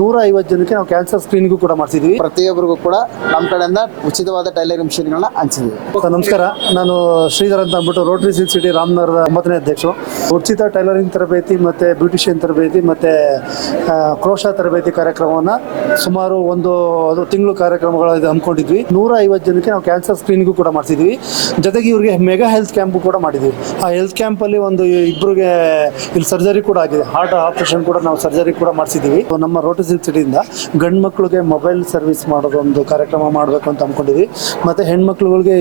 150 ಜನಕ್ಕೆ ನಾವು cancer screening ಕೂಡ ಮಾಡಿಸಿದ್ವಿ. ಪ್ರತಿಯೊಬ್ಬರಿಗೂ ಕೂಡ ನಮ್ಮ ಕಡೆಯಿಂದ ಉಚಿತವಾದ ಟೈಲರಿಂಗ್ ಮಿಷನ್ಗಳನ್ನ ಹಂಚಿದ್ವಿ. ನಮಸ್ಕಾರ, ನಾನು ಶ್ರೀಧರ್ ಅಂತ ಅಂದ್ಬಿಟ್ಟು ರೋಟರಿ ಸಿಲ್ಕ್ ಸಿಟಿ ರಾಮನಗರದ 9ನೇ ಅಧ್ಯಕ್ಷರು. ಉಚಿತ ಟೈಲರಿಂಗ್ ತರಬೇತಿ ಮತ್ತು ಬ್ಯೂಟಿಷಿಯನ್ ತರಬೇತಿ ಮತ್ತು ಕ್ರೋಶಾ ತರಬೇತಿ ಕಾರ್ಯಕ್ರಮವನ್ನು ಸುಮಾರು ಒಂದು ತಿಂಗಳು ಕಾರ್ಯಕ್ರಮಗಳು ಹಮ್ಮಿಕೊಂಡಿದ್ವಿ. 150 ಜನಕ್ಕೆ ನಾವು ಕ್ಯಾನ್ಸರ್ ಸ್ಕ್ರೀನಿಂಗ್ ಕೂಡ ಮಾಡಿಸಿದ್ವಿ. ಜೊತೆಗೆ ಇವ್ರಿಗೆ ಮೆಗಾ ಹೆಲ್ತ್ ಕ್ಯಾಂಪ್ ಕೂಡ ಮಾಡಿದ್ವಿ. ಆ ಹೆಲ್ತ್ ಕ್ಯಾಂಪಲ್ಲಿ ಒಂದು ಇಬ್ಬರಿಗೆ ಇಲ್ಲಿ ಸರ್ಜರಿ ಕೂಡ ಆಗಿದೆ, ಹಾರ್ಟ್ ಆಪರೇಷನ್ ಕೂಡ ನಾವು ಸರ್ಜರಿ ಕೂಡ ಮಾಡಿಸಿದ್ದೀವಿ. ನಮ್ಮ ರೋಟರಿ ಸಿಲ್ಕ್ ಸಿಟಿಯಿಂದ ಗಂಡು ಮಕ್ಕಳಿಗೆ ಮೊಬೈಲ್ ಸರ್ವಿಸ್ ಮಾಡೋದು ಒಂದು ಕಾರ್ಯಕ್ರಮ ಮಾಡಬೇಕು ಅಂತ ಅಂದ್ಕೊಂಡಿದ್ವಿ. ಮತ್ತು ಹೆಣ್ಮಕ್ಳುಗಳಿಗೆ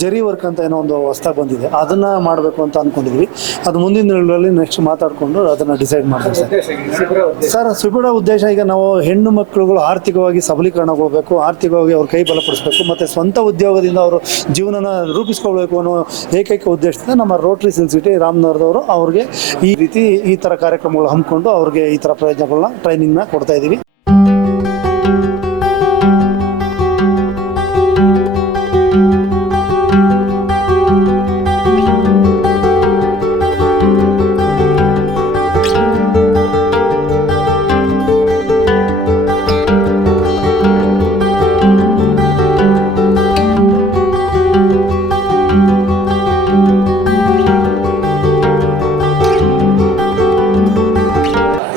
ಜರಿ ವರ್ಕ್ ಅಂತ ಏನೋ ಒಂದು ಹೊಸದಾಗಿ ಬಂದಿದೆ, ಅದನ್ನು ಮಾಡಬೇಕು ಅಂತ ಅಂದ್ಕೊಂಡಿದ್ವಿ. ಅದು ಮುಂದಿನ ದಿನಗಳಲ್ಲಿ ನೆಕ್ಸ್ಟ್ ಮಾತಾಡಿಕೊಂಡು ಅದನ್ನು ಡಿಸೈಡ್ ಮಾಡ್ತೀವಿ. ಸರ್ ಸುಬಿಡ ಉದ್ದೇಶ ಈಗ ನಾವು ಹೆಣ್ಣು ಮಕ್ಕಳುಗಳು ಆರ್ಥಿಕವಾಗಿ ಸಬಲೀಕರಣಗೊಳ್ಬೇಕು, ಆರ್ಥಿಕವಾಗಿ ಅವ್ರ ಕೈ ಬಲಪಡಿಸಬೇಕು ಮತ್ತು ಸ್ವಂತ ಉದ್ಯೋಗದಿಂದ ಅವರು ಜೀವನನ ರೂಪಿಸ್ಕೊಳ್ಬೇಕು ಅನ್ನೋ ಏಕೈಕ ಉದ್ದೇಶದಿಂದ ನಮ್ಮ ರೋಟರಿ ಸಿಲ್ಕ್ ಸಿಟಿ ರಾಮನಗರದವರು ಅವ್ರಿಗೆ ಈ ಥರ ಕಾರ್ಯಕ್ರಮಗಳು ಹಮ್ಮಿಕೊಂಡು ಅವ್ರಿಗೆ ಈ ಥರ ಪ್ರಯೋಜನಗಳನ್ನ ಟ್ರೈನಿಂಗ್ನ ಕೊಡ್ತಾ ಇದ್ದೀವಿ.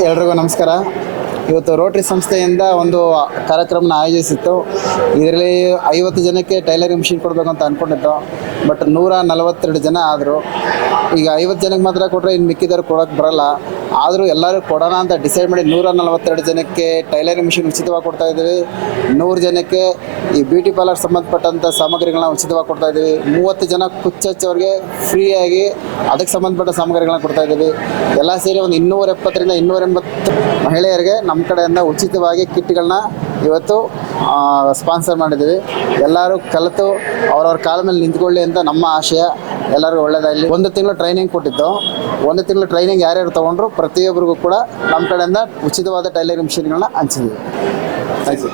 ಎಲ್ರಿಗೂ ನಮಸ್ಕಾರ. ಇವತ್ತು ರೋಟರಿ ಸಂಸ್ಥೆಯಿಂದ ಒಂದು ಕಾರ್ಯಕ್ರಮನ ಆಯೋಜಿಸಿತ್ತು. ಇದರಲ್ಲಿ 50 ಜನಕ್ಕೆ ಟೈಲರಿಂಗ್ ಮಿಷಿನ್ ಕೊಡಬೇಕು ಅಂತ ಅಂದ್ಕೊಂಡಿತ್ತು. ಬಟ್ 142 ಜನ ಆದರು. ಈಗ 50 ಜನಕ್ಕೆ ಮಾತ್ರ ಕೊಟ್ಟರೆ ಇನ್ನು ಮಿಕ್ಕಿದವ್ರು ಕೊಡೋಕ್ಕೆ ಬರೋಲ್ಲ. ಆದರೂ ಎಲ್ಲರೂ ಕೊಡೋಣ ಅಂತ ಡಿಸೈಡ್ ಮಾಡಿ 142 ಜನಕ್ಕೆ ಟೈಲರಿಂಗ್ ಮಿಷಿನ್ ಉಚಿತವಾಗಿ ಕೊಡ್ತಾ ಇದ್ದೀವಿ. 100 ಜನಕ್ಕೆ ಈ ಬ್ಯೂಟಿ ಪಾರ್ಲರ್ ಸಂಬಂಧಪಟ್ಟಂಥ ಸಾಮಗ್ರಿಗಳನ್ನ ಉಚಿತವಾಗಿ ಕೊಡ್ತಾ ಇದ್ದೀವಿ. 30 ಜನ ಕುಚ್ಚಚ್ಚವ್ರಿಗೆ ಫ್ರೀಯಾಗಿ ಅದಕ್ಕೆ ಸಂಬಂಧಪಟ್ಟ ಸಾಮಗ್ರಿಗಳನ್ನ ಕೊಡ್ತಾ ಇದ್ದೀವಿ. ಎಲ್ಲ ಸೇರಿ ಒಂದು 270ರಿಂದ 280 ಮಹಿಳೆಯರಿಗೆ ನಮ್ಮ ಕಡೆಯಿಂದ ಉಚಿತವಾಗಿ ಕಿಟ್ಗಳನ್ನ ಇವತ್ತು ಸ್ಪಾನ್ಸರ್ ಮಾಡಿದ್ದೀವಿ. ಎಲ್ಲರೂ ಕಲಿತು ಅವ್ರವ್ರ ಕಾಲ ಮೇಲೆ ನಿಂತ್ಕೊಳ್ಳಿ ಅಂತ ನಮ್ಮ ಆಶಯ. ಎಲ್ಲರಿಗೂ ಒಳ್ಳೆಯದಾಗಲಿ. 1 ತಿಂಗಳು ಟ್ರೈನಿಂಗ್ ಕೊಟ್ಟಿದ್ದು. 1 ತಿಂಗಳು ಟ್ರೈನಿಂಗ್ ಯಾರ್ಯಾರು ತೊಗೊಂಡ್ರು ಪ್ರತಿಯೊಬ್ಬರಿಗೂ ಕೂಡ ನಮ್ಮ ಕಡೆಯಿಂದ ಉಚಿತವಾದ ಟೈಲರಿಂಗ್ ಮಿಷನ್ಗಳನ್ನ ಹಂಚಿದ್ದೀವಿ. Thank you.